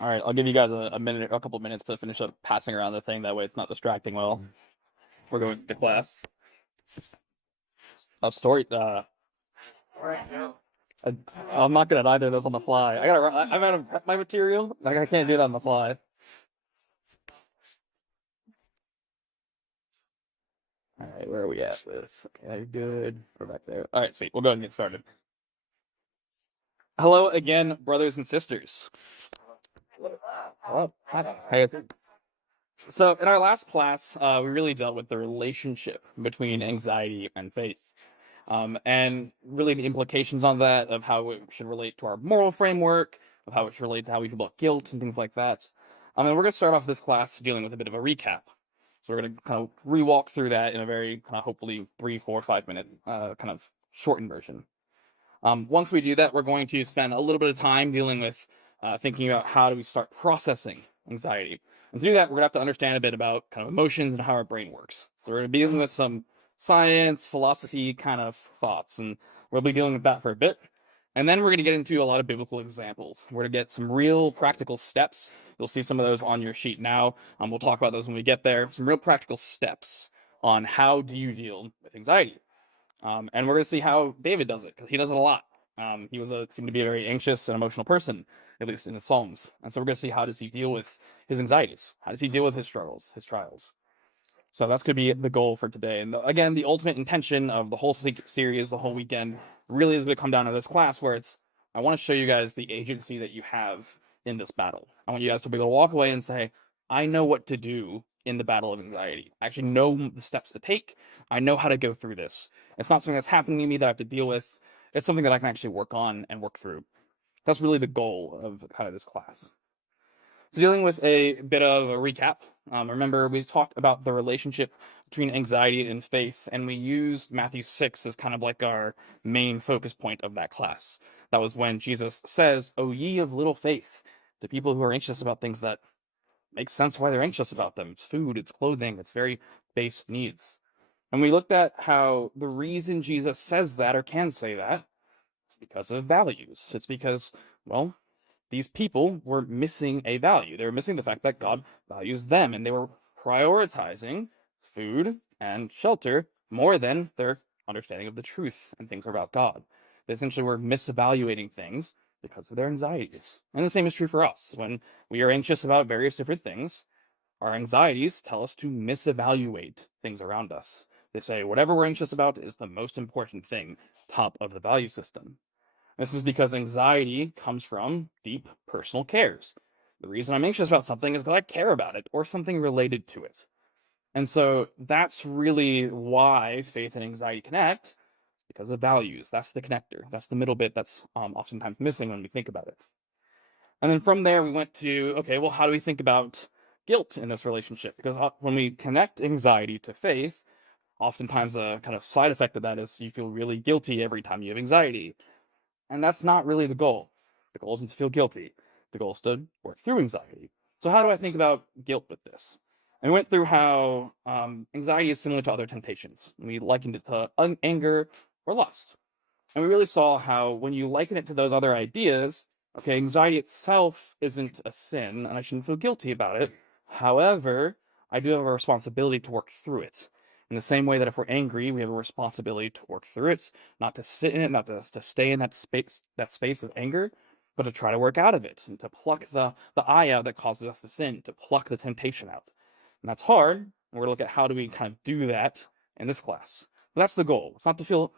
All right, I'll give you guys a minute, a couple minutes to finish up passing around the thing. That way, it's not distracting. While we're going to class. Up story. I, I'm not good at either of those on the fly. I'm out of prep my material. Like I can't do that on the fly. All right, where are we at with? Okay, good. We're back there. All right, sweet. We'll go ahead and get started. Hello again, brothers and sisters. Hello. Hi. Hey. So in our last class, we really dealt with the relationship between anxiety and faith. And really the implications on that of how it should relate to our moral framework, of how it should relate to how we feel about guilt and things like that. And we're going to start off this class dealing with a bit of a recap. So we're going to kind of re-walk through that in a very kind of hopefully 3, 4, 5 minute kind of shortened version. Once we do that, we're going to spend a little bit of time dealing with thinking about how do we start processing anxiety. And to do that, we're going to have to understand a bit about kind of emotions and how our brain works. So we're going to be dealing with some science, philosophy kind of thoughts, and we'll be dealing with that for a bit. And then we're going to get into a lot of biblical examples. We're going to get some real practical steps. You'll see some of those on your sheet now. We'll talk about those when we get there. Some real practical steps on how do you deal with anxiety. And we're going to see how David does it, because he does it a lot. He seemed to be a very anxious and emotional person, at least in the Psalms. And so we're going to see how does he deal with his anxieties? How does he deal with his struggles, his trials? So that's going to be the goal for today. And again, the ultimate intention of the whole series, the whole weekend, really is going to come down to this class where I want to show you guys the agency that you have in this battle. I want you guys to be able to walk away and say, I know what to do in the battle of anxiety. I actually know the steps to take. I know how to go through this. It's not something that's happening to me that I have to deal with. It's something that I can actually work on and work through. That's really the goal of kind of this class. So dealing with a bit of a recap, remember we talked about the relationship between anxiety and faith, and we used Matthew 6 as kind of like our main focus point of that class. That was when Jesus says, "O ye of little faith," to people who are anxious about things that make sense why they're anxious about them. It's food, it's clothing, it's very base needs. And we looked at how the reason Jesus says that or can say that is because of values. It's because, well, these people were missing a value. They were missing the fact that God values them, and they were prioritizing food and shelter more than their understanding of the truth and things about God. They essentially were misevaluating things because of their anxieties. And the same is true for us. When we are anxious about various different things, our anxieties tell us to misevaluate things around us. They say whatever we're anxious about is the most important thing, top of the value system. This is because anxiety comes from deep personal cares. The reason I'm anxious about something is because I care about it or something related to it. And so that's really why faith and anxiety connect. It's because of values. That's the connector. That's the middle bit that's oftentimes missing when we think about it. And then from there, we went to, okay, well, how do we think about guilt in this relationship? Because when we connect anxiety to faith, oftentimes a kind of side effect of that is you feel really guilty every time you have anxiety. And that's not really the goal. The goal isn't to feel guilty. The goal is to work through anxiety. So how do I think about guilt with this? And we went through how anxiety is similar to other temptations. We likened it to anger or lust. And we really saw how when you liken it to those other ideas, okay, anxiety itself isn't a sin, and I shouldn't feel guilty about it. However, I do have a responsibility to work through it. In the same way that if we're angry, we have a responsibility to work through it, not to sit in it, not to stay in that space of anger, but to try to work out of it and to pluck the eye out that causes us to sin, to pluck the temptation out. And that's hard. And we're gonna look at how do we kind of do that in this class. But that's the goal. It's not to feel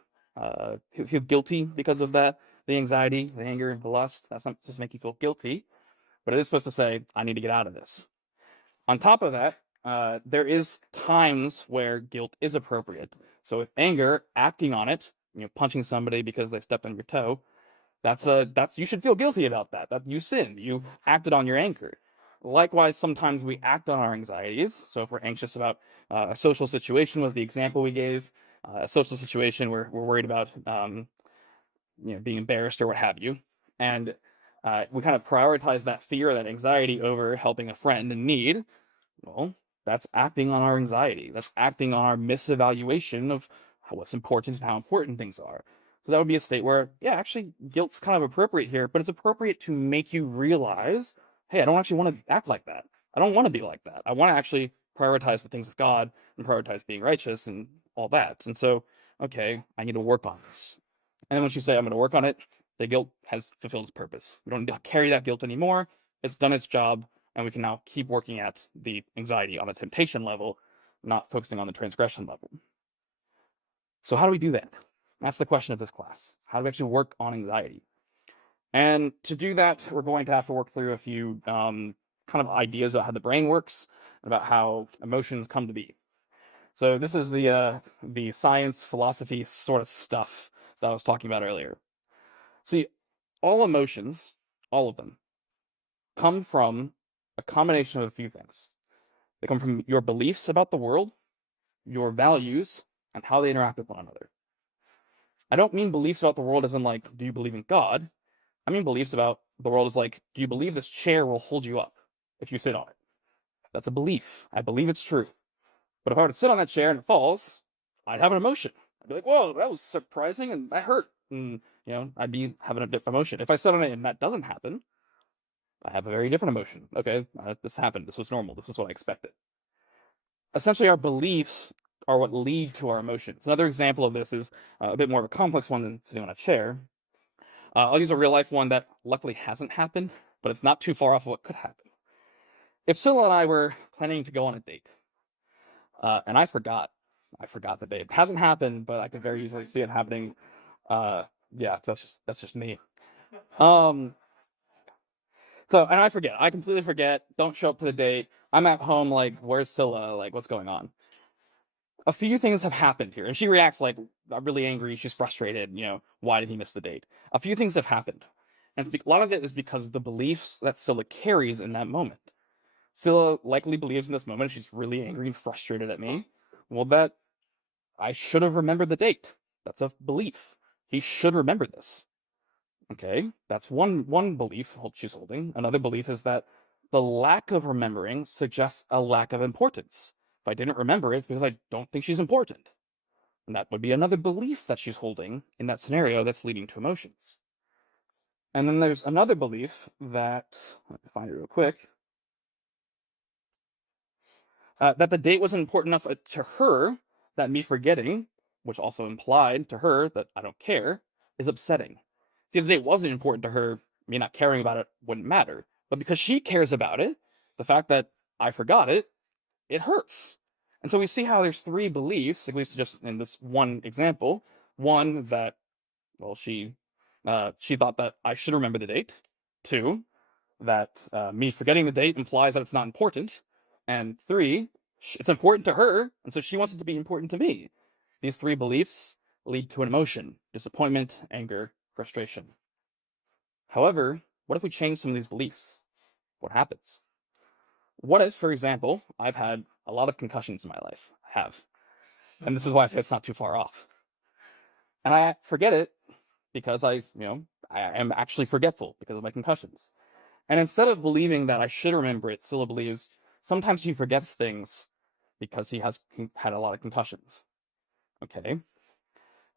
guilty because of that, the anxiety, the anger, the lust. That's not supposed to make you feel guilty, but it is supposed to say, I need to get out of this. On top of that, there is times where guilt is appropriate. So with anger, acting on it, punching somebody because they stepped on your toe, that's you should feel guilty about that. That you sinned. You acted on your anger. Likewise, sometimes we act on our anxieties. So if we're anxious about a social situation, was the example we gave, a social situation where we're worried about being embarrassed or what have you, and we kind of prioritize that fear or that anxiety over helping a friend in need. Well, that's acting on our anxiety. That's acting on our misevaluation of what's important and how important things are. So that would be a state where, yeah, actually, guilt's kind of appropriate here, but it's appropriate to make you realize, hey, I don't actually want to act like that. I don't want to be like that. I want to actually prioritize the things of God and prioritize being righteous and all that. And so, okay, I need to work on this. And then once you say, I'm going to work on it, the guilt has fulfilled its purpose. We don't need to carry that guilt anymore. It's done its job, and we can now keep working at the anxiety on the temptation level, not focusing on the transgression level. So, how do we do that? That's the question of this class. How do we actually work on anxiety? And to do that, we're going to have to work through a few kind of ideas about how the brain works, about how emotions come to be. So this is the science, philosophy sort of stuff that I was talking about earlier. See, all emotions, all of them, come from a combination of a few things. They come from your beliefs about the world, your values, and how they interact with one another. I don't mean beliefs about the world as in like, do you believe in God? I mean beliefs about the world as like, do you believe this chair will hold you up if you sit on it? That's a belief. I believe it's true. But if I were to sit on that chair and it falls, I'd have an emotion. I'd be like, whoa, that was surprising and that hurt. And, I'd be having a different emotion. If I sit on it and that doesn't happen, I have a very different emotion. Okay, this happened. This was normal. This was what I expected. Essentially, our beliefs are what lead to our emotions. Another example of this is a bit more of a complex one than sitting on a chair. I'll use a real life one that luckily hasn't happened, but it's not too far off of what could happen. If Sylla and I were planning to go on a date, and I forgot the date. It hasn't happened, but I could very easily see it happening. Yeah, that's just me. Um, and I forget. I completely forget. Don't show up to the date. I'm at home, like, where's Sylla? Like, what's going on? A few things have happened here, and she reacts like really angry. She's frustrated. Why did he miss the date? A few things have happened, and a lot of it is because of the beliefs that Sylla carries in that moment. Sylla likely believes in this moment she's really angry and frustrated at me. Well, that I should have remembered the date. That's a belief. He should remember this. Okay, that's one belief she's holding. Another belief is that the lack of remembering suggests a lack of importance. If I didn't remember it, it's because I don't think she's important. And that would be another belief that she's holding in that scenario that's leading to emotions. And then there's another belief that, let me find it real quick, that the date wasn't important enough to her that me forgetting, which also implied to her that I don't care, is upsetting. See, if the date wasn't important to her, me not caring about it wouldn't matter. But because she cares about it, the fact that I forgot it, it hurts. And so we see how there's three beliefs, at least just in this one example. One, that, well, she thought that I should remember the date. Two, that me forgetting the date implies that it's not important. And three, it's important to her, and so she wants it to be important to me. These three beliefs lead to an emotion: disappointment, anger, frustration. However, what if we change some of these beliefs? What happens? What if, for example, I've had a lot of concussions in my life? I have. And this is why I say it's not too far off. And I forget it because I am actually forgetful because of my concussions. And instead of believing that I should remember it, Sylla believes sometimes he forgets things because he has had a lot of concussions. Okay?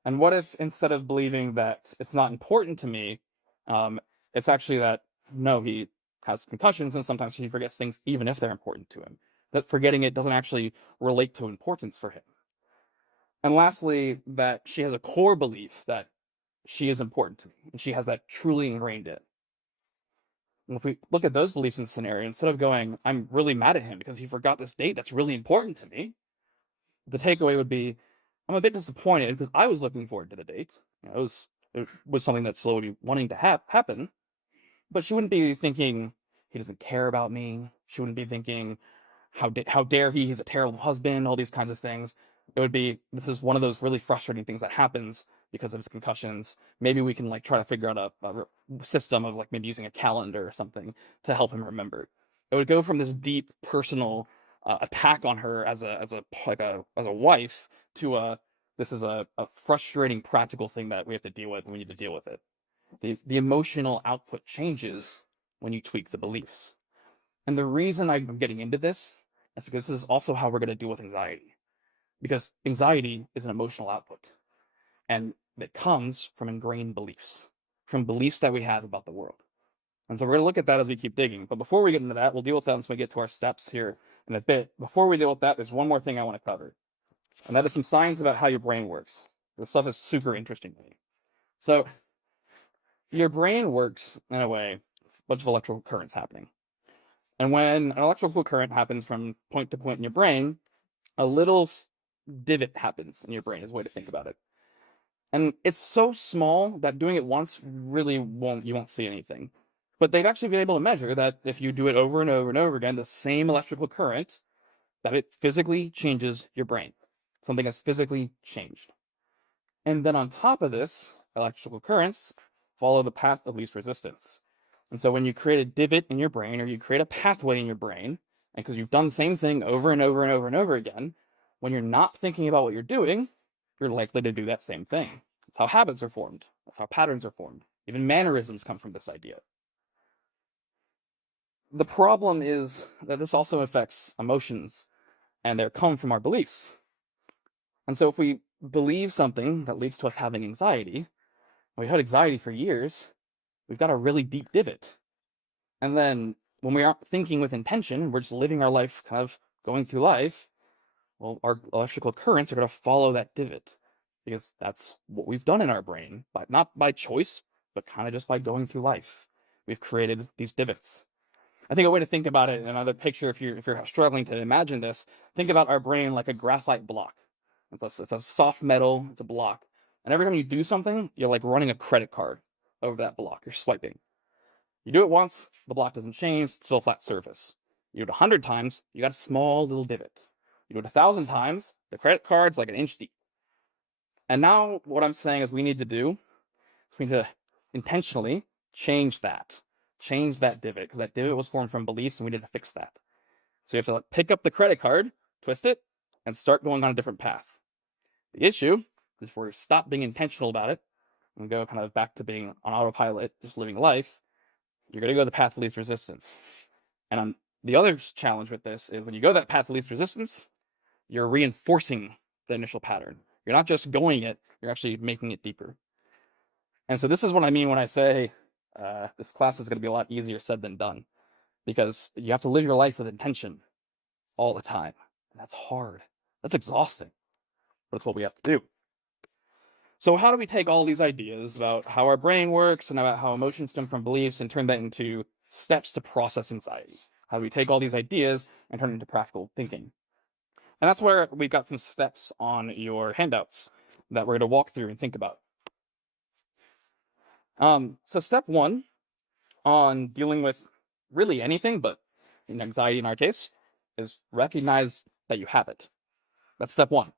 And what if instead of believing that it's not important to me, it's actually that, no, he has concussions and sometimes he forgets things even if they're important to him. That forgetting it doesn't actually relate to importance for him. And lastly, that she has a core belief that she is important to me, and she has that truly ingrained in. And if we look at those beliefs in the scenario, instead of going, I'm really mad at him because he forgot this date that's really important to me, the takeaway would be, I'm a bit disappointed because I was looking forward to the date. It was something that Sylla would be wanting to happen, but she wouldn't be thinking he doesn't care about me. She wouldn't be thinking, how dare he? He's a terrible husband. All these kinds of things. It would be, this is one of those really frustrating things that happens because of his concussions. Maybe we can try to figure out a system of maybe using a calendar or something to help him remember. It would go from this deep personal attack on her as a wife to this is a frustrating practical thing that we have to deal with, and we need to deal with it. The emotional output changes when you tweak the beliefs. And the reason I'm getting into this is because this is also how we're going to deal with anxiety. Because anxiety is an emotional output. And it comes from ingrained beliefs, from beliefs that we have about the world. And so we're going to look at that as we keep digging. But before we get into that, we'll deal with that once we get to our steps here in a bit. Before we deal with that, there's one more thing I want to cover, and that is some science about how your brain works. This stuff is super interesting to me. So your brain works in a way, it's a bunch of electrical currents happening. And when an electrical current happens from point to point in your brain, a little divot happens in your brain, is a way to think about it. And it's so small that doing it once really you won't see anything. But they've actually been able to measure that if you do it over and over and over again, the same electrical current, that it physically changes your brain. Something has physically changed. And then on top of this, electrical currents follow the path of least resistance. And so when you create a divot in your brain, or you create a pathway in your brain, and because you've done the same thing over and over and over and over again, when you're not thinking about what you're doing, you're likely to do that same thing. That's how habits are formed. That's how patterns are formed. Even mannerisms come from this idea. The problem is that this also affects emotions, and they come from our beliefs. And so if we believe something that leads to us having anxiety, we've had anxiety for years, we've got a really deep divot. And then when we aren't thinking with intention, we're just living our life, kind of going through life, well, our electrical currents are going to follow that divot, because that's what we've done in our brain, but not by choice, but kind of just by going through life. We've created these divots. I think a way to think about it, another picture, if you're struggling to imagine this, think about our brain like a graphite block. It's a soft metal, it's a block. And every time you do something, you're like running a credit card over that block. You're swiping. You do it once, the block doesn't change, it's still a flat surface. You do it 100 times, you got a small little divot. You do it 1,000 times, the credit card's like an inch deep. And now what I'm saying is we need to intentionally change that divot, because that divot was formed from beliefs and we need to fix that. So you have to pick up the credit card, twist it, and start going on a different path. The issue is if we stop being intentional about it and go kind of back to being on autopilot, just living life, you're going to go the path of least resistance. And the other challenge with this is when you go that path of least resistance, you're reinforcing the initial pattern. You're not just going it, you're actually making it deeper. And so this is what I mean when I say this class is going to be a lot easier said than done, because you have to live your life with intention all the time. And that's hard. That's exhausting. But it's what we have to do. So how do we take all these ideas about how our brain works and about how emotions stem from beliefs and turn that into steps to process anxiety? How do we take all these ideas and turn it into practical thinking? And that's where we've got some steps on your handouts that we're going to walk through and think about. So step one on dealing with really anything, but anxiety in our case, is recognize that you have it. That's step one.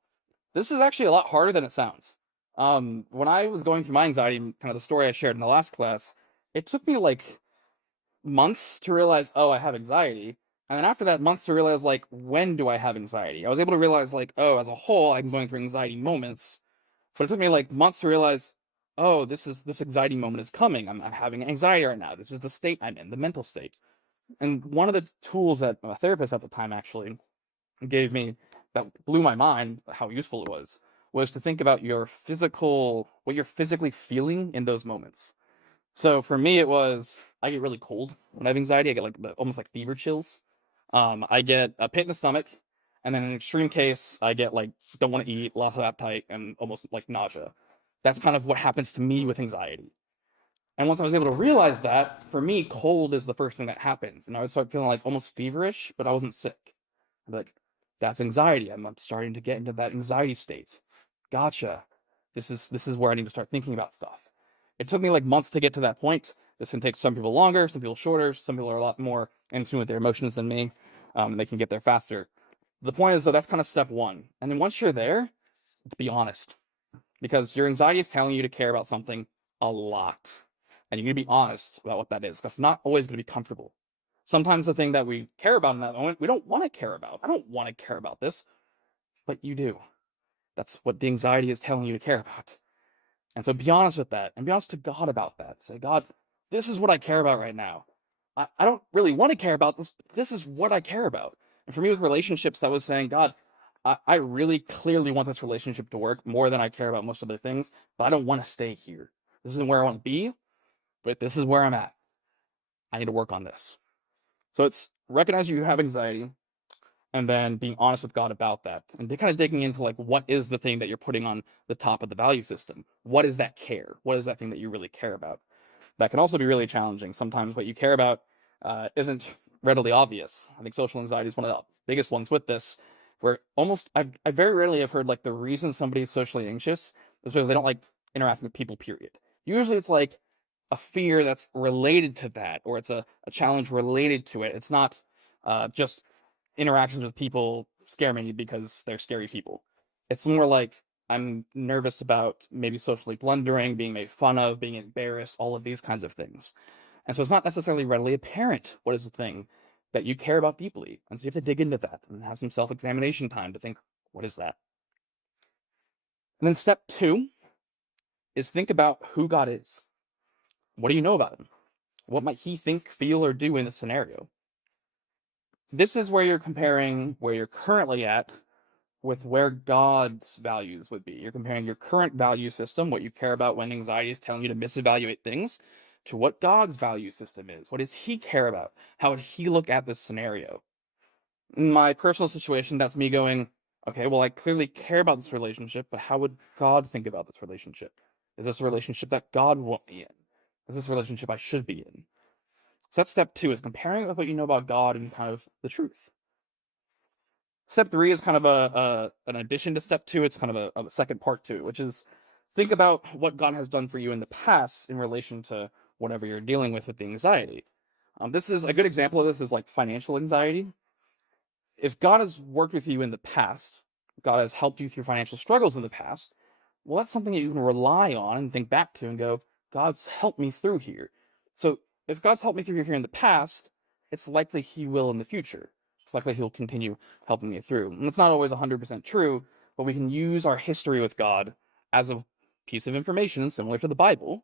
This is actually a lot harder than it sounds. When I was going through my anxiety, kind of the story I shared in the last class, it took me like months to realize, oh, I have anxiety. And then after that, months to realize, like, when do I have anxiety? I was able to realize, like, oh, as a whole, I'm going through anxiety moments. But it took me like months to realize, oh, this anxiety moment is coming. I'm having anxiety right now. This is the state I'm in, the mental state. And one of the tools that a therapist at the time actually gave me that blew my mind, how useful it was to think about what you're physically feeling in those moments. So for me, it was, I get really cold when I have anxiety. I get like almost like fever chills. I get a pit in the stomach, and then in an extreme case, I get like, don't want to eat, loss of appetite, and almost like nausea. That's kind of what happens to me with anxiety. And once I was able to realize that, for me, cold is the first thing that happens. And I would start feeling like almost feverish, but I wasn't sick. I'd be like, that's anxiety. I'm starting to get into that anxiety state. Gotcha. This is where I need to start thinking about stuff. It took me like months to get to that point. This can take some people longer, some people shorter, some people are a lot more in tune with their emotions than me. They can get there faster. The point is, though, that's kind of step one. And then once you're there, let's be honest. Because your anxiety is telling you to care about something a lot. And you need to be honest about what that is. That's not always going to be comfortable. Sometimes the thing that we care about in that moment, we don't want to care about. I don't want to care about this. But you do. That's what the anxiety is telling you to care about. And so be honest with that. And be honest to God about that. Say, God, this is what I care about right now. I don't really want to care about this. This is what I care about. And for me with relationships, that was saying, God, I really clearly want this relationship to work more than I care about most other things, but I don't want to stay here. This isn't where I want to be, but this is where I'm at. I need to work on this. So it's recognizing you have anxiety and then being honest with God about that. And kind of digging into like what is the thing that you're putting on the top of the value system? What is that care? What is that thing that you really care about? That can also be really challenging. Sometimes what you care about isn't readily obvious. I think social anxiety is one of the biggest ones with this, where I very rarely have heard like the reason somebody is socially anxious is because they don't like interacting with people, period. Usually it's like a fear that's related to that, or it's a challenge related to it. It's not just interactions with people scare me because they're scary people. It's more like I'm nervous about maybe socially blundering, being made fun of, being embarrassed, all of these kinds of things. And so it's not necessarily readily apparent what is the thing that you care about deeply. And so you have to dig into that and have some self examination time to think, what is that? And then step two is think about who God is. What do you know about him? What might he think, feel, or do in this scenario? This is where you're comparing where you're currently at with where God's values would be. You're comparing your current value system, what you care about when anxiety is telling you to misevaluate things, to what God's value system is. What does he care about? How would he look at this scenario? In my personal situation, that's me going, okay, well, I clearly care about this relationship, but how would God think about this relationship? Is this a relationship that God would want me in? Is this a relationship I should be in? So that's step two, is comparing it with what you know about God and kind of the truth. Step three is kind of an addition to step two. It's kind of a second part to it, which is think about what God has done for you in the past in relation to whatever you're dealing with the anxiety. This is a good example of this is like financial anxiety. If God has worked with you in the past, God has helped you through financial struggles in the past, well, that's something that you can rely on and think back to and go, God's helped me through here. So if God's helped me through here in the past, it's likely he will in the future. It's likely he'll continue helping me through. And it's not always 100% true, but we can use our history with God as a piece of information similar to the Bible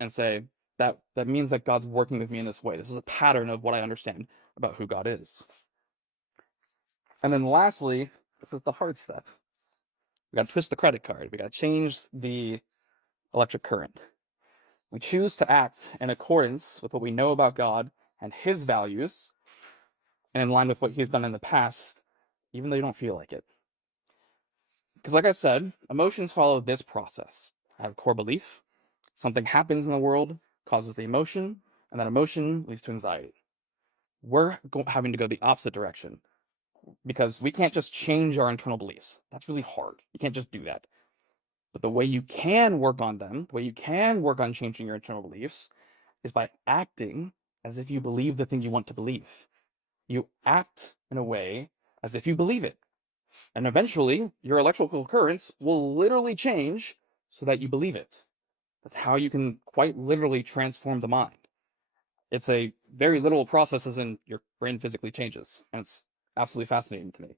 and say, that means that God's working with me in this way. This is a pattern of what I understand about who God is. And then lastly, this is the hard step. We got to twist the credit card. We got to change the electric current. We choose to act in accordance with what we know about God and his values and in line with what he's done in the past, even though you don't feel like it. Because like I said, emotions follow this process. I have a core belief. Something happens in the world, causes the emotion, and that emotion leads to anxiety. We're having to go the opposite direction because we can't just change our internal beliefs. That's really hard. You can't just do that. But the way you can work on them, the way you can work on changing your internal beliefs, is by acting as if you believe the thing you want to believe. You act in a way as if you believe it. And eventually, your electrical currents will literally change so that you believe it. That's how you can quite literally transform the mind. It's a very literal process, as in your brain physically changes. And it's absolutely fascinating to me.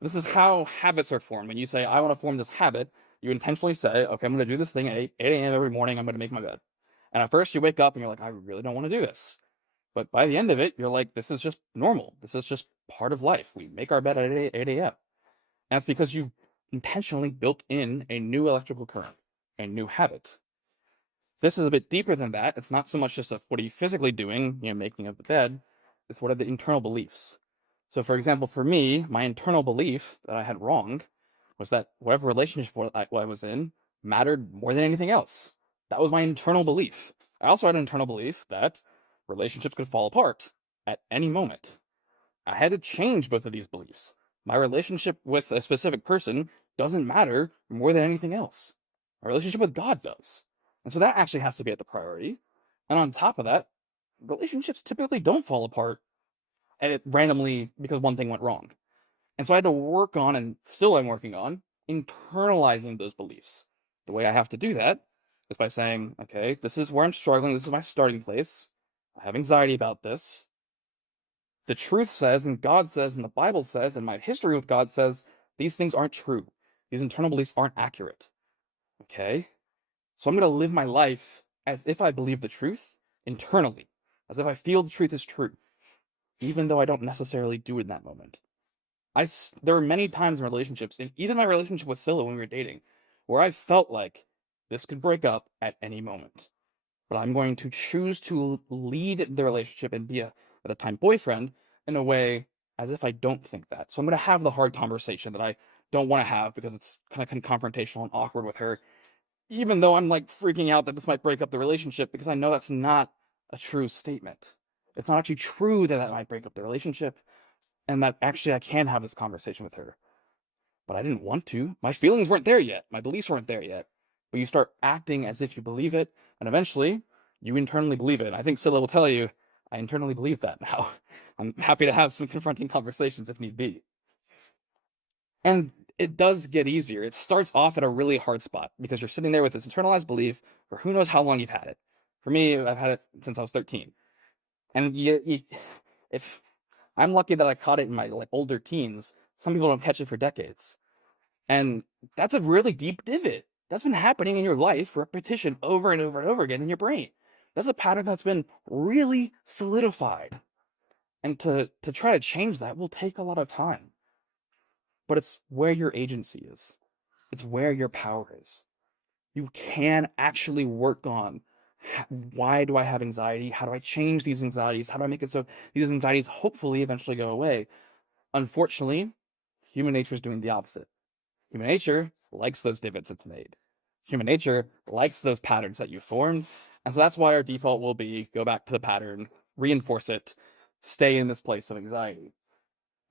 This is how habits are formed. When you say, I want to form this habit, you intentionally say, okay, I'm going to do this thing at 8 a.m. every morning. I'm going to make my bed. And at first you wake up and you're like, I really don't want to do this. But by the end of it, you're like, this is just normal. This is just part of life. We make our bed at 8 a.m. And that's because you've intentionally built in a new electrical current, a new habit. This is a bit deeper than that. It's not so much just what are you physically doing, making of the bed. It's what are the internal beliefs. So, for example, for me, my internal belief that I had wrong was that whatever relationship I was in mattered more than anything else. That was my internal belief. I also had an internal belief that relationships could fall apart at any moment. I had to change both of these beliefs. My relationship with a specific person doesn't matter more than anything else. My relationship with God does. And so that actually has to be at the priority. And on top of that, relationships typically don't fall apart and it randomly because one thing went wrong. And so I had to work on, and still I'm working on, internalizing those beliefs. The way I have to do that is by saying, okay, this is where I'm struggling. This is my starting place. I have anxiety about this. The truth says, and God says, and the Bible says, and my history with God says, these things aren't true. These internal beliefs aren't accurate. Okay? So I'm going to live my life as if I believe the truth internally, as if I feel the truth is true, even though I don't necessarily do it in that moment. There were many times in relationships, and even my relationship with Scylla when we were dating, where I felt like this could break up at any moment. but I'm going to choose to lead the relationship and be a, at the time, boyfriend in a way as if I don't think that. So I'm going to have the hard conversation that I don't want to have because it's kind of confrontational and awkward with her, even though I'm like freaking out that this might break up the relationship because I know that's not a true statement. It's not actually true that that might break up the relationship and that actually I can have this conversation with her. But I didn't want to. My feelings weren't there yet. My beliefs weren't there yet. But you start acting as if you believe it, and eventually you internally believe it. I think Scylla will tell you, I internally believe that now. I'm happy to have some confronting conversations if need be. And it does get easier. It starts off at a really hard spot because you're sitting there with this internalized belief for who knows how long you've had it. For me, I've had it since I was 13. And if I'm lucky that I caught it in my like older teens, some people don't catch it for decades. And that's a really deep divot. That's been happening in your life, repetition over and over and over again in your brain. That's a pattern that's been really solidified. And to try to change that will take a lot of time. But it's where your agency is. It's where your power is. You can actually work on why do I have anxiety? How do I change these anxieties? How do I make it so these anxieties hopefully eventually go away? Unfortunately, human nature is doing the opposite. Human nature likes those divots it's made. Human nature likes those patterns that you formed. And so that's why our default will be go back to the pattern, reinforce it, stay in this place of anxiety.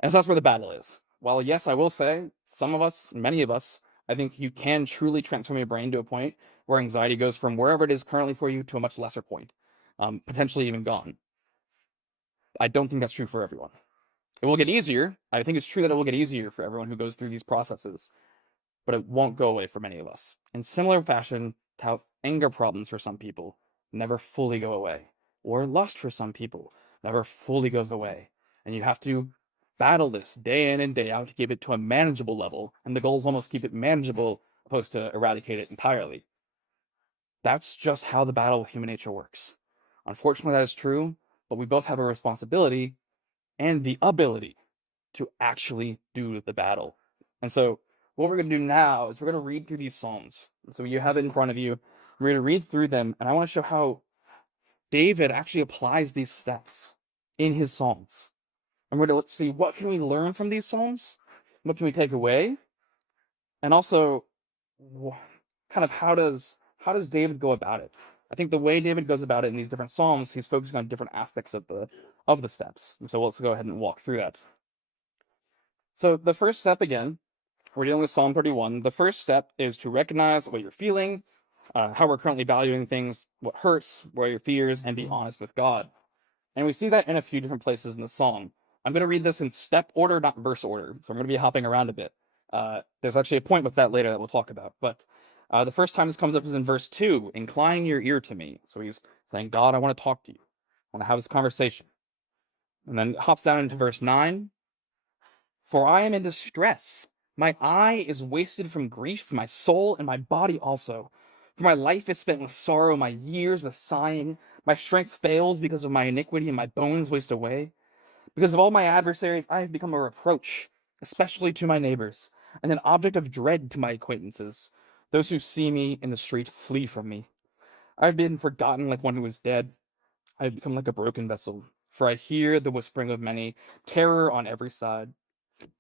And so that's where the battle is. While, yes, I will say, some of us, many of us, I think you can truly transform your brain to a point where anxiety goes from wherever it is currently for you to a much lesser point, potentially even gone. I don't think that's true for everyone. It will get easier. I think it's true that it will get easier for everyone who goes through these processes, but it won't go away for many of us. In similar fashion to how anger problems for some people never fully go away, or lust for some people never fully goes away. And you have to battle this day in and day out to keep it to a manageable level, and the goal is almost keep it manageable opposed to eradicate it entirely. That's just how the battle with human nature works. Unfortunately, that is true, but we both have a responsibility and the ability to actually do the battle. And so, what we're going to do now is we're going to read through these Psalms. So, you have it in front of you. We're going to read through them, and I want to show how David actually applies these steps in his Psalms. And we're going to let's see what can we learn from these Psalms? What can we take away? And also, kind of how does David go about it? I think the way David goes about it in these different Psalms, he's focusing on different aspects of the steps. And so let's go ahead and walk through that. So the first step, again, we're dealing with Psalm 31. The first step is to recognize what you're feeling, how we're currently valuing things, what hurts, what are your fears, and be honest with God. And we see that in a few different places in the song. I'm going to read this in step order, not verse order. So I'm going to be hopping around a bit. There's actually a point with that later that we'll talk about. But the first time this comes up is in verse 2, incline your ear to me. So he's saying, God, I want to talk to you. I want to have this conversation. And then it hops down into verse 9. For I am in distress. My eye is wasted from grief, my soul and my body also. For my life is spent with sorrow, my years with sighing. My strength fails because of my iniquity, and my bones waste away. Because of all my adversaries, I have become a reproach, especially to my neighbors, and an object of dread to my acquaintances. Those who see me in the street flee from me. I have been forgotten like one who is dead. I have become like a broken vessel, for I hear the whispering of many, terror on every side,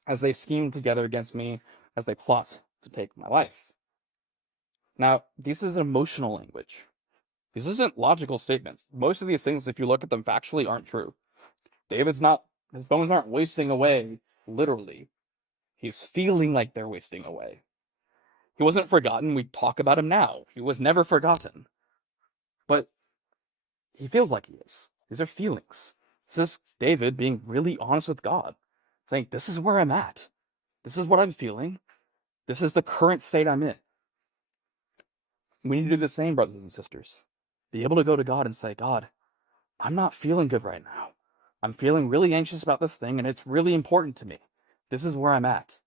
as they scheme together against me, as they plot to take my life. Now, this is emotional language. This isn't logical statements. Most of these things, if you look at them factually, aren't true. His bones aren't wasting away, literally. He's feeling like they're wasting away. He wasn't forgotten. We talk about him now. He was never forgotten. But he feels like he is. These are feelings. This is David being really honest with God, saying, this is where I'm at. This is what I'm feeling. This is the current state I'm in. We need to do the same, brothers and sisters. Be able to go to God and say, God, I'm not feeling good right now. I'm feeling really anxious about this thing, and it's really important to me. This is where I'm at.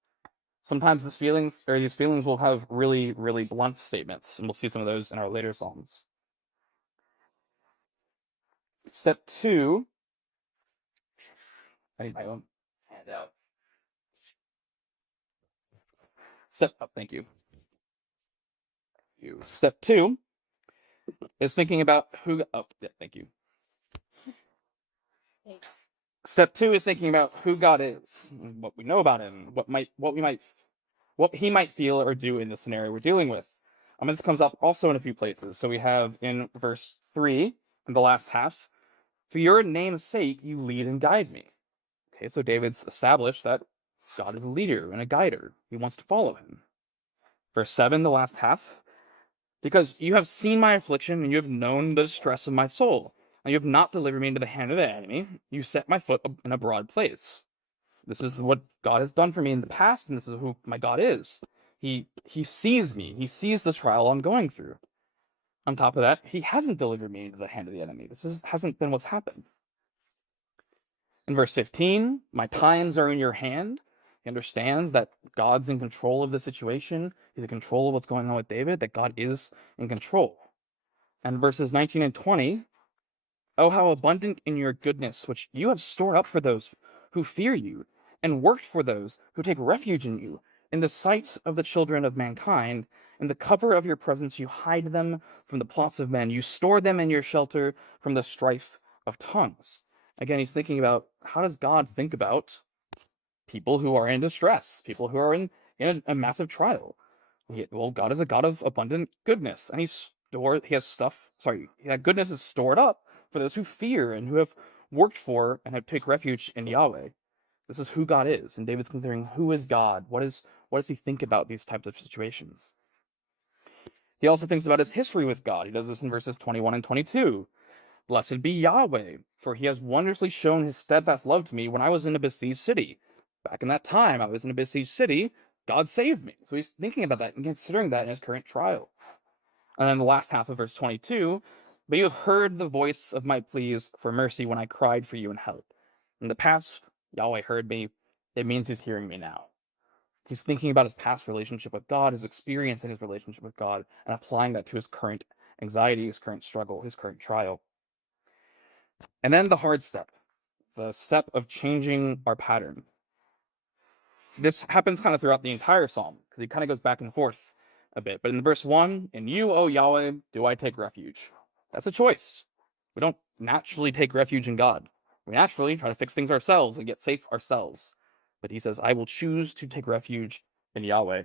Sometimes these feelings will have really, really blunt statements, and we'll see some of those in our later Psalms. Step 2. I need my own handout. Thank you. Step 2 is thinking about who. Oh, yeah, thank you. Thanks. Step 2 is thinking about who God is, what we know about him, what he might feel or do in the scenario we're dealing with. This comes up also in a few places. So we have in verse 3, in the last half, for your name's sake, you lead and guide me. Okay, so David's established that God is a leader and a guider. He wants to follow him. Verse 7, the last half, because you have seen my affliction and you have known the distress of my soul, and you have not delivered me into the hand of the enemy. You set my foot in a broad place. This is what God has done for me in the past, and this is who my God is. He sees me. He sees this trial I'm going through. On top of that, he hasn't delivered me into the hand of the enemy. Hasn't been what's happened. In verse 15, my times are in your hand. He understands that God's in control of the situation. He's in control of what's going on with David, that God is in control. And verses 19 and 20, oh, how abundant in your goodness, which you have stored up for those who fear you, and worked for those who take refuge in you. In the sight of the children of mankind, in the cover of your presence, you hide them from the plots of men. You store them in your shelter from the strife of tongues. Again, he's thinking about how does God think about people who are in distress, people who are in a massive trial. Well, God is a God of abundant goodness, and goodness is stored up for those who fear and who have worked for and have take refuge in Yahweh. This is who God is, and David's considering who is God. What does he think about these types of situations? He also thinks about his history with God. He does this in verses 21 and 22. Blessed be Yahweh, for he has wondrously shown his steadfast love to me when I was in a besieged city. Back in that time, I was in a besieged city. God saved me. So he's thinking about that and considering that in his current trial. And then the last half of verse 22, but you have heard the voice of my pleas for mercy when I cried for you in help. In the past, Yahweh heard me. It means he's hearing me now. He's thinking about his past relationship with God, his experience in his relationship with God, and applying that to his current anxiety, his current struggle, his current trial. And then the hard step, the step of changing our pattern. This happens kind of throughout the entire psalm, because he kind of goes back and forth a bit. But in verse 1, in you, O Yahweh, do I take refuge. That's a choice. We don't naturally take refuge in God. We naturally try to fix things ourselves and get safe ourselves. But he says, I will choose to take refuge in Yahweh.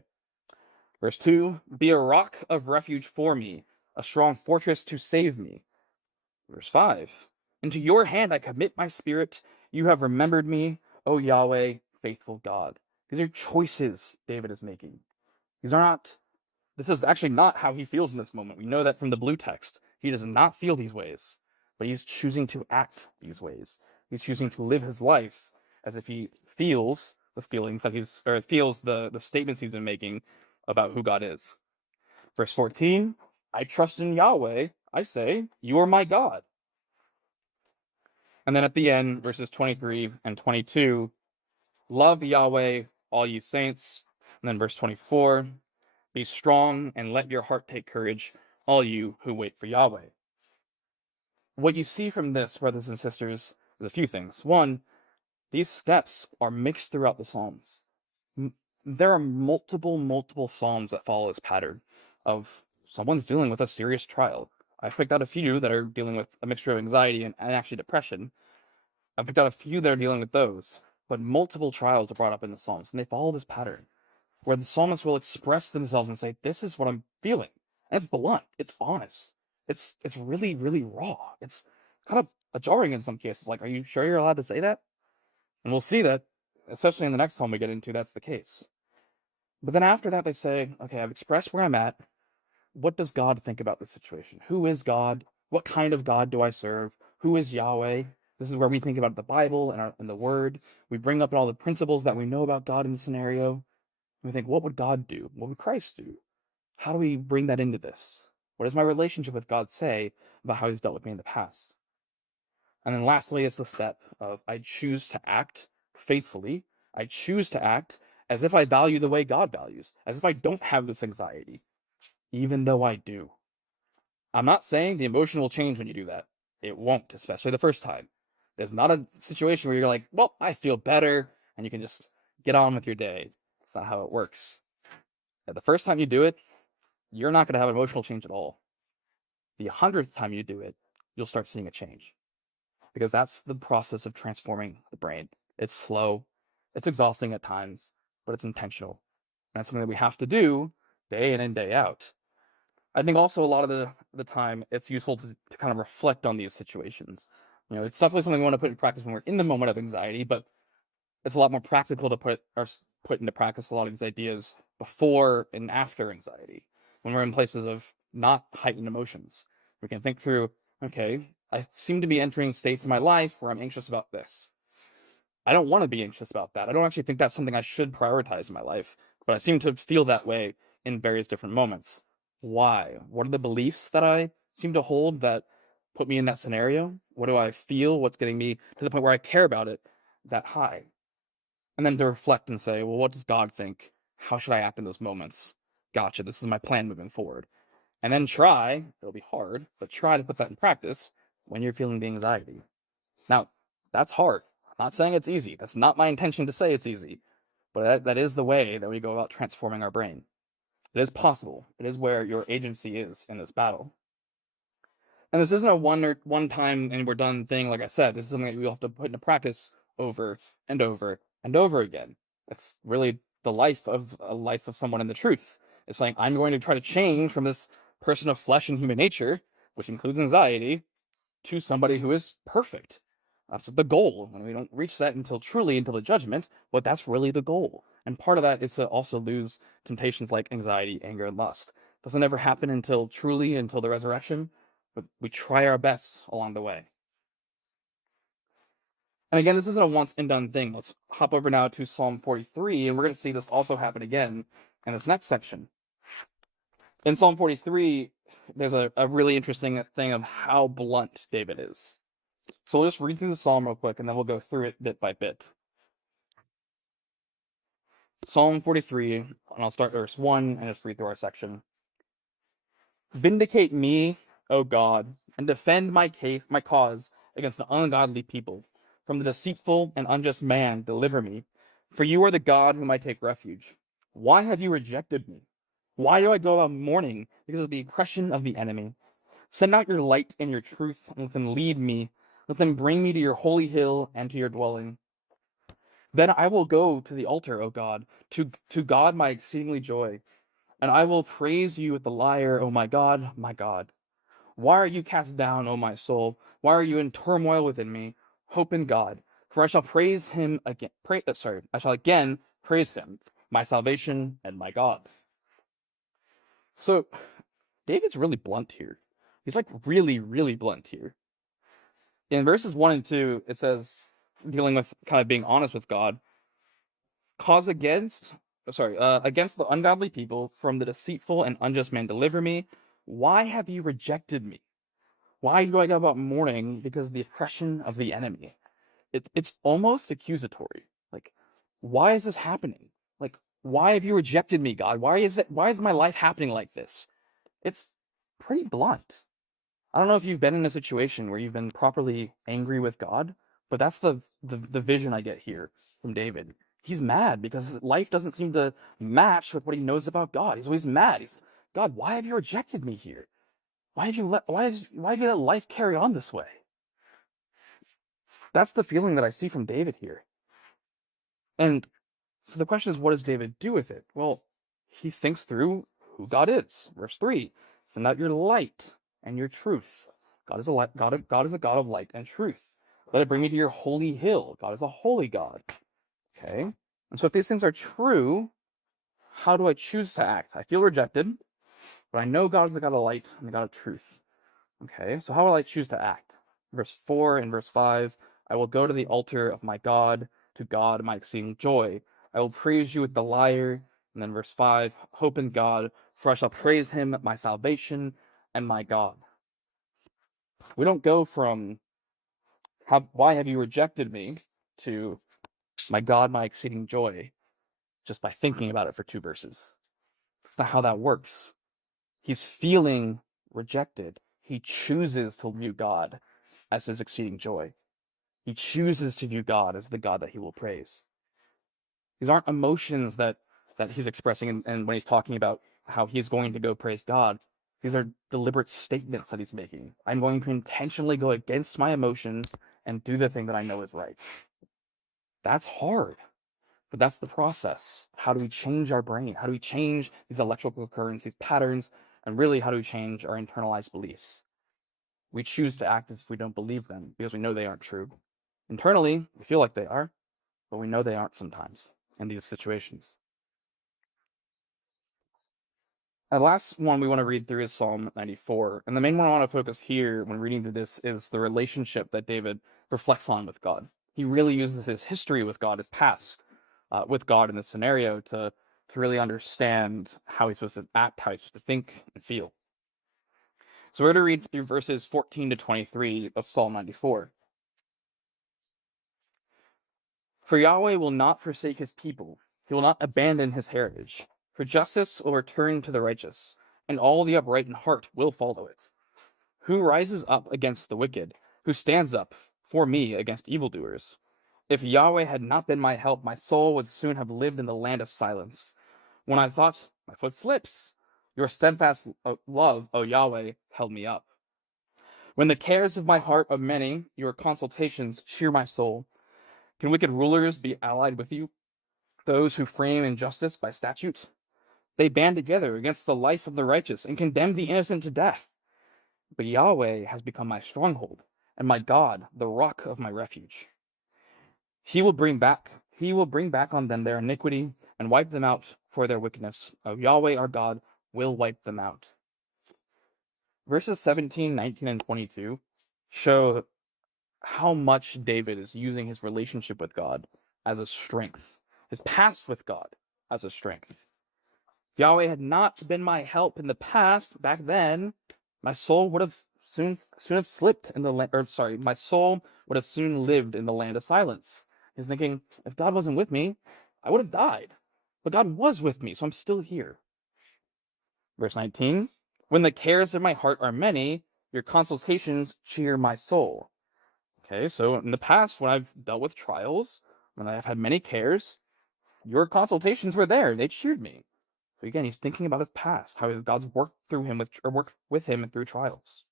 Verse 2, be a rock of refuge for me, a strong fortress to save me. Verse 5, into your hand I commit my spirit. You have remembered me, O Yahweh, faithful God. These are choices David is making. This is actually not how he feels in this moment. We know that from the blue text. He does not feel these ways, but he's choosing to act these ways. He's choosing to live his life as if he feels the feelings that feels the statements he's been making about who God is. Verse 14, I trust in Yahweh. I say, you are my God. And then at the end, verses 23 and 22, love Yahweh, all you saints. And then verse 24, be strong and let your heart take courage, all you who wait for Yahweh. What you see from this, brothers and sisters, is a few things. One, these steps are mixed throughout the Psalms. There are multiple Psalms that follow this pattern of someone's dealing with a serious trial. I picked out a few that are dealing with a mixture of anxiety and actually depression. I picked out a few that are dealing with those. But multiple trials are brought up in the Psalms, and they follow this pattern where the psalmist will express themselves and say, this is what I'm feeling. And it's blunt. It's honest. It's really, really raw. It's kind of jarring in some cases. Like, are you sure you're allowed to say that? And we'll see that, especially in the next psalm we get into, that's the case. But then after that, they say, okay, I've expressed where I'm at. What does God think about this situation? Who is God? What kind of God do I serve? Who is Yahweh? This is where we think about the Bible and the Word. We bring up all the principles that we know about God in the scenario. We think, what would God do? What would Christ do? How do we bring that into this? What does my relationship with God say about how he's dealt with me in the past? And then lastly, it's the step of I choose to act faithfully. I choose to act as if I value the way God values, as if I don't have this anxiety, even though I do. I'm not saying the emotion will change when you do that. It won't, especially the first time. There's not a situation where you're like, well, I feel better, and you can just get on with your day. That's not how it works. The first time you do it, you're not going to have an emotional change at all. the 100th time you do it, you'll start seeing a change. Because that's the process of transforming the brain. It's slow, it's exhausting at times, but it's intentional. And that's something that we have to do day in and day out. I think also a lot of the time it's useful to kind of reflect on these situations. It's definitely something we want to put in practice when we're in the moment of anxiety, but it's a lot more practical to put into practice a lot of these ideas before and after anxiety, when we're in places of not heightened emotions. We can think through, okay, I seem to be entering states in my life where I'm anxious about this. I don't want to be anxious about that. I don't actually think that's something I should prioritize in my life, but I seem to feel that way in various different moments. Why? What are the beliefs that I seem to hold that put me in that scenario? What do I feel? What's getting me to the point where I care about it that high? And then to reflect and say, well, what does God think? How should I act in those moments? Gotcha, this is my plan moving forward. And then it'll be hard, but try to put that in practice when you're feeling the anxiety. Now, that's hard. I'm not saying it's easy. That's not my intention to say it's easy. But that is the way that we go about transforming our brain. It is possible. It is where your agency is in this battle. And this isn't a one time and we're done thing, like I said. This is something that we have to put into practice over and over and over again. It's really the life of someone in the truth. It's like, I'm going to try to change from this person of flesh and human nature, which includes anxiety, to somebody who is perfect. That's the goal. And we don't reach that until the judgment, but that's really the goal. And part of that is to also lose temptations like anxiety, anger, and lust. Doesn't ever happen until the resurrection, but we try our best along the way. And again, this isn't a once and done thing. Let's hop over now to Psalm 43, and we're going to see this also happen again in this next section. In Psalm 43, there's a really interesting thing of how blunt David is. So we'll just read through the psalm real quick, and then we'll go through it bit by bit. Psalm 43, and I'll start verse 1 and just read through our section. Vindicate me, O God, and defend my cause against the ungodly people. From the deceitful and unjust man, deliver me. For you are the God whom I take refuge. Why have you rejected me? Why do I go about mourning because of the oppression of the enemy? Send out your light and your truth, and let them lead me. Let them bring me to your holy hill and to your dwelling. Then I will go to the altar, O God, to God my exceedingly joy. And I will praise you with the lyre, O my God, my God. Why are you cast down, O my soul? Why are you in turmoil within me? Hope in God, for I shall praise him again. I shall again praise him, my salvation and my God. So David's really blunt here. He's like really, really blunt here. In verses 1 and 2, it says, dealing with kind of being honest with God, against the ungodly people, from the deceitful and unjust man, deliver me. Why have you rejected me? Why do I go about mourning because of the oppression of the enemy? It's almost accusatory. Like, why is this happening? Like, why have you rejected me, God? Why is my life happening like this? It's pretty blunt. I don't know if you've been in a situation where you've been properly angry with God, but that's the vision I get here from David. He's mad because life doesn't seem to match with what he knows about God. He's always mad. God, why have you rejected me here? Why have you let life carry on this way? That's the feeling that I see from David here. And so the question is, what does David do with it? Well, he thinks through who God is. Verse 3, send out your light and your truth. God is a God of light and truth. Let it bring me to your holy hill. God is a holy God. Okay? And so if these things are true, how do I choose to act? I feel rejected, but I know God is the God of light and the God of truth. Okay, so how will I choose to act? Verse 4 and verse 5, I will go to the altar of my God, to God my exceeding joy. I will praise you with the lyre. And then verse 5, hope in God, for I shall praise him, my salvation and my God. We don't go from, why have you rejected me, to my God, my exceeding joy, just by thinking about it for 2 verses. That's not how that works. He's feeling rejected. He chooses to view God as his exceeding joy. He chooses to view God as the God that he will praise. These aren't emotions that he's expressing and when he's talking about how he's going to go praise God. These are deliberate statements that he's making. I'm going to intentionally go against my emotions and do the thing that I know is right. That's hard, but that's the process. How do we change our brain? How do we change these electrical currents, these patterns, and really how do we change our internalized beliefs? We choose to act as if we don't believe them because we know they aren't true. Internally, we feel like they are, but we know they aren't sometimes in these situations. The last one we want to read through is Psalm 94. And the main one I want to focus here when reading through this is the relationship that David reflects on with God. He really uses his history with God, his past with God in this scenario to really understand how he's supposed to act, how he's supposed to think and feel. So we're going to read through verses 14 to 23 of Psalm 94. For Yahweh will not forsake his people. He will not abandon his heritage. For justice will return to the righteous, and all the upright in heart will follow it. Who rises up against the wicked? Who stands up for me against evildoers? If Yahweh had not been my help, my soul would soon have lived in the land of silence. When I thought, my foot slips, your steadfast love, O Yahweh, held me up. When the cares of my heart are many, your consultations cheer my soul. Can wicked rulers be allied with you? Those who frame injustice by statute? They band together against the life of the righteous and condemn the innocent to death. But Yahweh has become my stronghold, and my God, the rock of my refuge. He will bring back on them their iniquity and wipe them out for their wickedness. Oh, Yahweh our God will wipe them out. Verses 17, 19, and 22 show how much David is using his relationship with God as a strength, his past with God as a strength. If Yahweh had not been my help in the past, back then, my soul would have soon have slipped in the land, my soul would have soon lived in the land of silence. He's thinking, if God wasn't with me, I would have died. But God was with me, so I'm still here. Verse 19, when the cares of my heart are many, your consultations cheer my soul. Okay, so in the past, when I've dealt with trials, when I've had many cares, your consultations were there. They cheered me. So again, he's thinking about his past, how God's worked with him and through trials.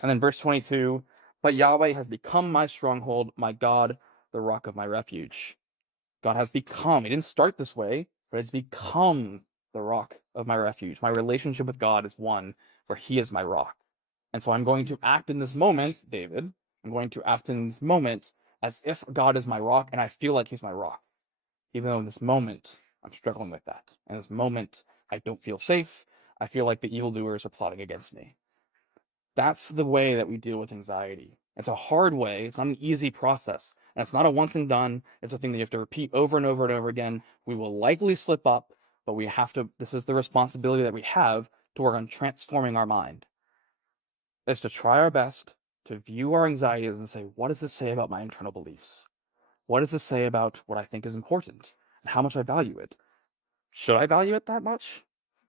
And then verse 22, but Yahweh has become my stronghold, my God, the rock of my refuge. God has become, he didn't start this way, but it's become the rock of my refuge. My relationship with God is one where he is my rock. And so I'm going to act in this moment, David, I'm going to act in this moment as if God is my rock and I feel like he's my rock. Even though in this moment, I'm struggling with that. In this moment, I don't feel safe. I feel like the evildoers are plotting against me. That's the way that we deal with anxiety. It's a hard way. It's not an easy process. And it's not a once and done. It's a thing that you have to repeat over and over and over again. We will likely slip up, but we have to, this is the responsibility that we have to work on transforming our mind. Is to try our best to view our anxieties and say, what does this say about my internal beliefs? What does this say about what I think is important and how much I value it? Should I value it that much?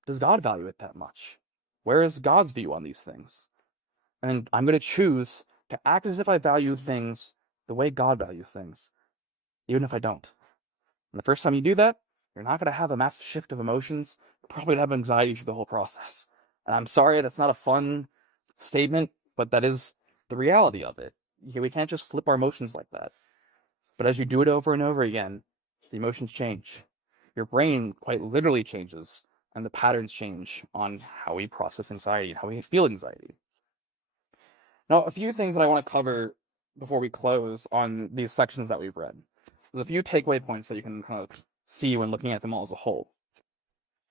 Does God value it that much? Where is God's view on these things? And I'm going to choose to act as if I value things the way God values things, even if I don't. And the first time you do that, you're not going to have a massive shift of emotions. You're probably going to have anxiety through the whole process. And I'm sorry, that's not a fun statement, but that is the reality of it. We can't just flip our emotions like that. But as you do it over and over again, the emotions change. Your brain quite literally changes, and the patterns change on how we process anxiety and how we feel anxiety. Now, a few things that I want to cover before we close on these sections that we've read. There's a few takeaway points that you can kind of see when looking at them all as a whole.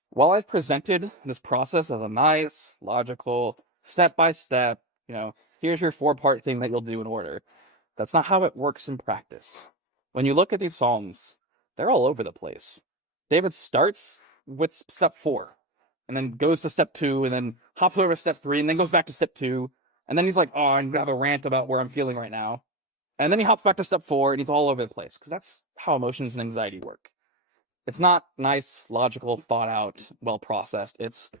While I've presented this process as a nice, logical, step-by-step, here's your 4-part thing that you'll do in order, that's not how it works in practice. When you look at these Psalms, they're all over the place. David starts with step 4, and then goes to step 2, and then hops over to step 3, and then goes back to step 2, and then he's like, oh, I'm going to have a rant about where I'm feeling right now. And then he hops back to step 4, and he's all over the place, because that's how emotions and anxiety work. It's not nice, logical, thought out, well processed. It's,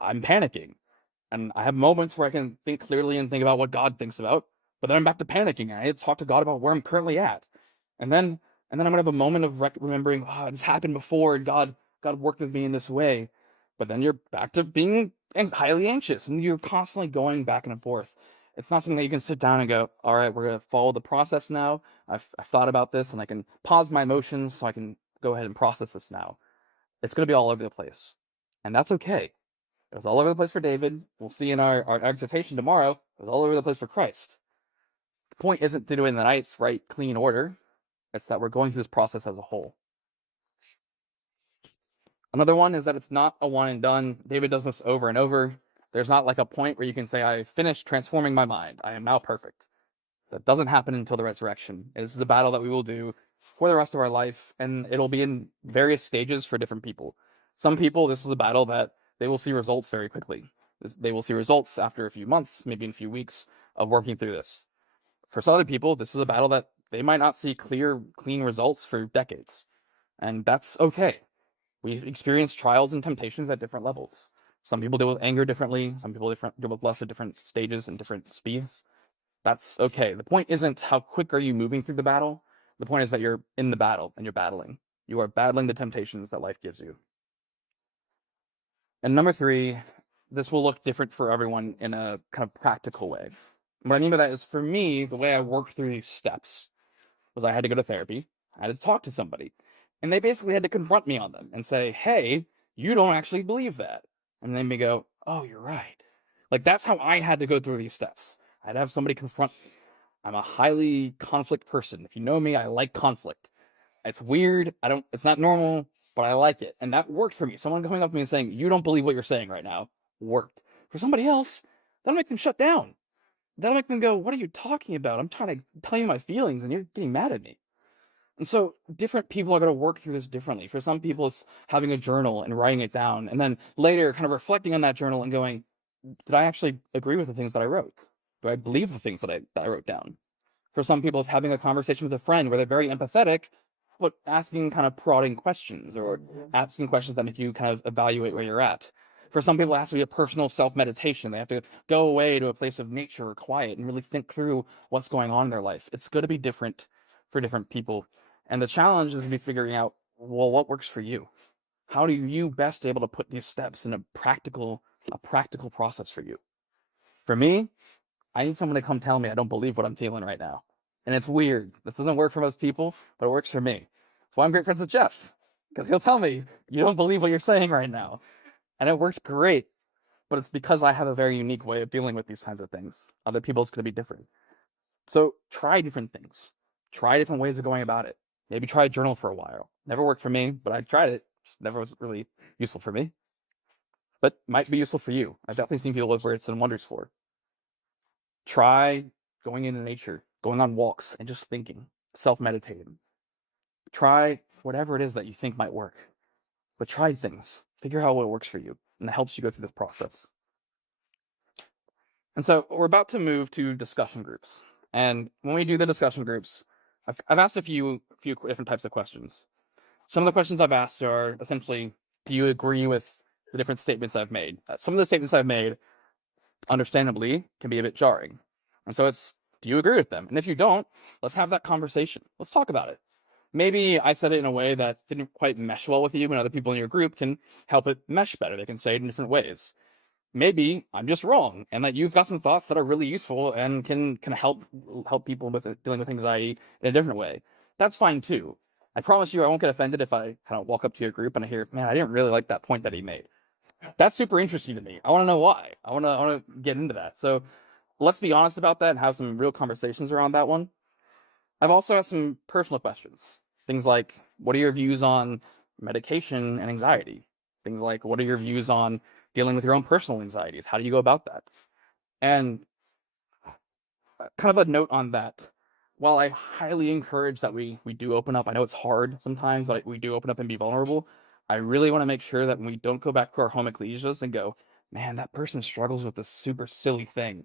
I'm panicking. And I have moments where I can think clearly and think about what God thinks about, but then I'm back to panicking, and I need to talk to God about where I'm currently at. And then I'm going to have a moment of remembering, this happened before, and God worked with me in this way. But then you're back to being highly anxious, and you're constantly going back and forth. It's not something that you can sit down and go, all right, we're going to follow the process now. I've thought about this, and I can pause my emotions so I can go ahead and process this now. It's going to be all over the place. And that's okay. It was all over the place for David. We'll see in our exhortation tomorrow. It was all over the place for Christ. The point isn't to do it in the nice, right, clean order. It's that we're going through this process as a whole. Another one is that it's not a one and done. David does this over and over. There's not like a point where you can say, I finished transforming my mind. I am now perfect. That doesn't happen until the resurrection. This is a battle that we will do for the rest of our life, and it'll be in various stages for different people. Some people, this is a battle that they will see results very quickly. They will see results after a few months, maybe in a few weeks of working through this. For some other people, this is a battle that they might not see clear, clean results for decades. And that's okay. We experience trials and temptations at different levels. Some people deal with anger differently. Some people deal with lust at different stages and different speeds. That's okay. The point isn't how quick are you moving through the battle. The point is that you're in the battle and you're battling. You are battling the temptations that life gives you. And number 3, this will look different for everyone in a kind of practical way. What I mean by that is, for me, the way I worked through these steps was I had to go to therapy. I had to talk to somebody. And they basically had to confront me on them and say, hey, you don't actually believe that. And then they go, oh, you're right. Like, that's how I had to go through these steps. I'd have somebody confront me. I'm a highly conflict person. If you know me, I like conflict. It's weird. It's not normal, but I like it. And that worked for me. Someone coming up to me and saying, you don't believe what you're saying right now, worked. For somebody else, that'll make them shut down. That'll make them go, what are you talking about? I'm trying to tell you my feelings and you're getting mad at me. And so different people are going to work through this differently. For some people, it's having a journal and writing it down, and then later kind of reflecting on that journal and going, did I actually agree with the things that I wrote? Do I believe the things that I wrote down? For some people, it's having a conversation with a friend where they're very empathetic, but asking kind of prodding questions or asking questions that make you kind of evaluate where you're at. For some people, it has to be a personal self-meditation. They have to go away to a place of nature or quiet and really think through what's going on in their life. It's going to be different for different people. And the challenge is to be figuring out, well, what works for you? How do you best able to put these steps in a practical process for you? For me, I need someone to come tell me I don't believe what I'm feeling right now. And it's weird. This doesn't work for most people, but it works for me. That's why I'm great friends with Jeff, because he'll tell me, you don't believe what you're saying right now. And it works great, but it's because I have a very unique way of dealing with these kinds of things. Other people, it's going to be different. So try different things. Try different ways of going about it. Maybe try a journal for a while. Never worked for me, but I tried it. Never was really useful for me. But might be useful for you. I've definitely seen people where it's done wonders for. Try going into nature, going on walks, and just thinking, self-meditating. Try whatever it is that you think might work. But try things. Figure out what works for you, and that helps you go through this process. And so we're about to move to discussion groups. And when we do the discussion groups, I've asked a few different types of questions. Some of the questions I've asked are essentially, do you agree with the different statements I've made? Some of the statements I've made, understandably, can be a bit jarring. And so it's, do you agree with them? And if you don't, let's have that conversation. Let's talk about it. Maybe I said it in a way that didn't quite mesh well with you, and other people in your group can help it mesh better. They can say it in different ways. Maybe I'm just wrong, and that you've got some thoughts that are really useful and can help people with dealing with anxiety in a different way. That's fine too. I promise you, I won't get offended if I kind of walk up to your group and I hear, man, I didn't really like that point that he made. That's super interesting to me. I want to know why. I want to get into that. So let's be honest about that and have some real conversations around that one. I've also asked some personal questions. Things like, what are your views on medication and anxiety? Things like, what are your views on dealing with your own personal anxieties? How do you go about that? And kind of a note on that. While I highly encourage that we do open up, I know it's hard sometimes, but we do open up and be vulnerable. I really want to make sure that we don't go back to our home ecclesias and go, man, that person struggles with this super silly thing.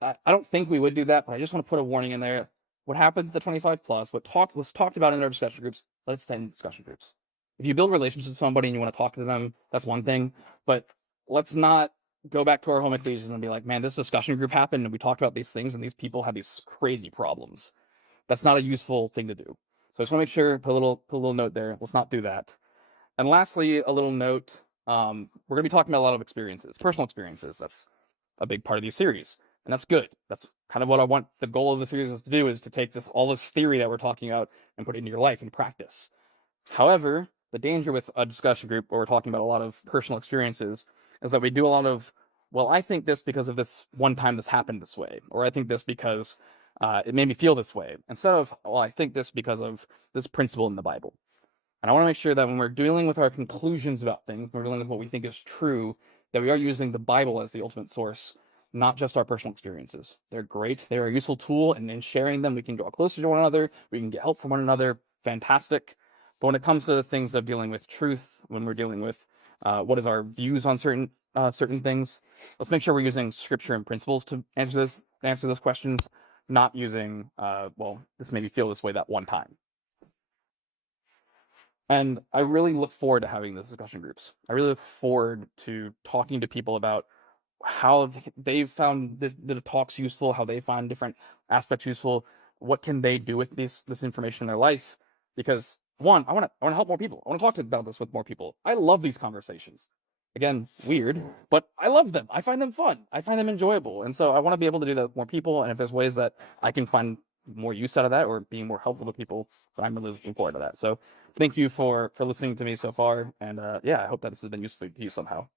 I don't think we would do that, but I just want to put a warning in there. What happens to 25 plus, was talked about in our discussion groups, let's stay in discussion groups. If you build relationships with somebody and you want to talk to them, that's one thing. But let's not go back to our home ecclesias and be like, man, this discussion group happened and we talked about these things and these people have these crazy problems. That's not a useful thing to do. So I just want to make sure, put a little note there. Let's not do that. And lastly, a little note we're going to be talking about a lot of experiences, personal experiences. That's a big part of these series, and that's good. That's kind of what I want. The goal of the series is to do is to take all this theory that we're talking about and put it into your life and practice. However, the danger with a discussion group where we're talking about a lot of personal experiences is that we do a lot of, well, I think this because of this one time this happened this way, or I think this because it made me feel this way, instead of, well, I think this because of this principle in the Bible. And I want to make sure that when we're dealing with our conclusions about things, when we're dealing with what we think is true, that we are using the Bible as the ultimate source, not just our personal experiences. They're great. They're a useful tool, and in sharing them, we can draw closer to one another. We can get help from one another. Fantastic. But when it comes to the things of dealing with truth, when we're dealing with what is our views on certain things, let's make sure we're using scripture and principles to answer those questions, not using well, this made me feel this way that one time. And I really look forward to having those discussion groups. I really look forward to talking to people about how they've found the talks useful, how they find different aspects useful, what can they do with this information in their life. Because one, I want to help more people. I want to talk about this with more people. I love these conversations. Again, weird, but I love them. I find them fun. I find them enjoyable, and so I want to be able to do that with more people. And if there's ways that I can find more use out of that or being more helpful to people, I'm really looking forward to that. So thank you for listening to me so far, and yeah, I hope that this has been useful to you somehow.